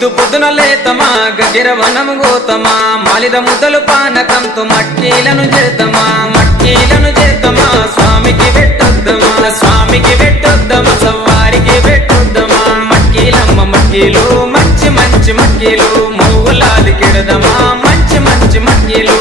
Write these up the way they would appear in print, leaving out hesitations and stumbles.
పొద్దు పొద్దున లేతమా గగిరవనము గోతమా మాలిద ముద్దలు పానకంతో మట్కీలను చేతమా స్వామికి పెట్టొద్దమా సవ్వారికి పెట్టొద్దమా మట్కీలు మంచి మంచి మట్కీలు మోగులాలి కిడదమా మంచి మంచి మట్కీలు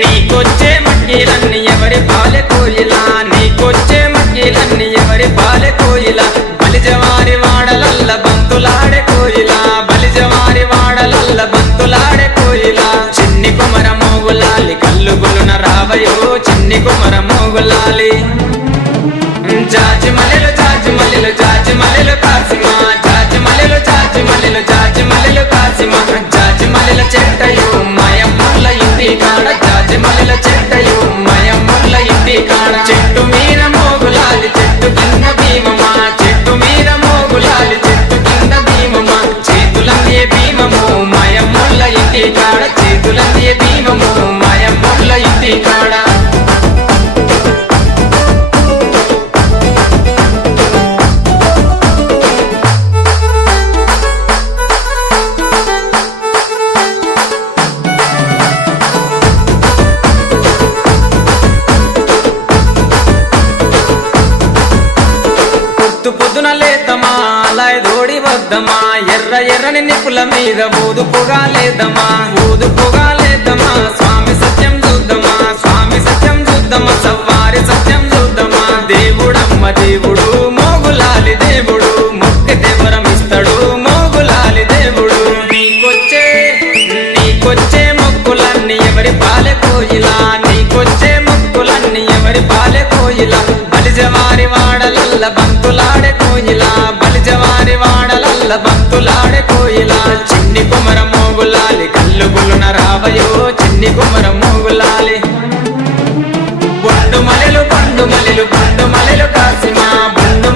నీకొచ్చే మట్కీలన్నీ ఎవరి పాలె కోయిలా నీకొచ్చే మట్కీలన్నీ ఎవరి పాలె కోయిలా బలిజవారి వాడలల్ల బంతులాడే కోయిలా బలిజవారి వాడలల్ల బంతులాడే కోయిలా చిన్ని కుమర మోగులాలి కల్లు గులున రావయో చిన్ని కుమర మోగులాలి జాజి మల్లెలు కాసిమా జాజి మల్లెలు కాసిమా జాజి మల్లెల చెట్టయు మాయమ్మల ఇంటి కాడ జాజి మల్లెల చెట్టయు మాయమ్మల ఇంటి కాడ చెట్టు మీద మోగులాలి చెట్టు కింద భీమమా చెట్టు మీద మోగులాలి చెట్టు కింద భీమమా చేతులందే భీమము మాయమ్మల ఇంటి కాడ చేతులందే భీమము మాయమ్మల ఇంటి కాడ పొద్దున లేతమా లాయదోడి వద్దమా ఎర్రని నిప్పుల మీద ఊదుపుగా లేదమా స్వామి సత్యం చూద్దామా సవ్వారి సత్యం చూద్దామా దేవుడు మోగులాలి దేవుడు మొక్కితే వరం ఇస్తాడు మోగులాలి దేవుడు నీకొచ్చే మొక్కులన్నీ ఎవరి పాలె కోయిలా నీకొచ్చే మొక్కులన్నీ ఎవరి పాలె కోయిలా బలిజవారి వాడలల్ల బంతులాడే కోయిలా బలిజవారి వాడలల్ల బంతులాడే కోయిలా చిన్ని కుమర మోగులాలి కల్లు గులున రావయో చిన్ని కుమర మోగులాలి బండు మలెలు కాసిమా బండు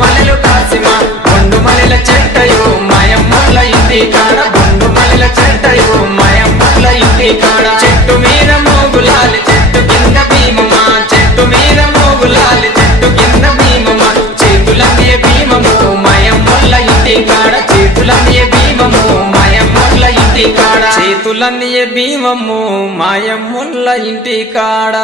మలెలు కాసిమా బండు మలెల చెట్టయో మాయమ్మల ఇంటి కాడ బండు మలెల చెట్టయో మాయమ్మల ఇంటి కాడ చెట్టు మీద మోగులాలి చెట్టు కింద భీమమా చెట్టు మీద మోగులాలి చెట్టు కింద భీమమా చేతులందే భీమము మాయమ్మల ఇంటి కాడ చేతులందే భీమము మాయమ్మల ఇంటి కాడ చేతులందే భీమము మాయమ్మల ఇంటి కాడ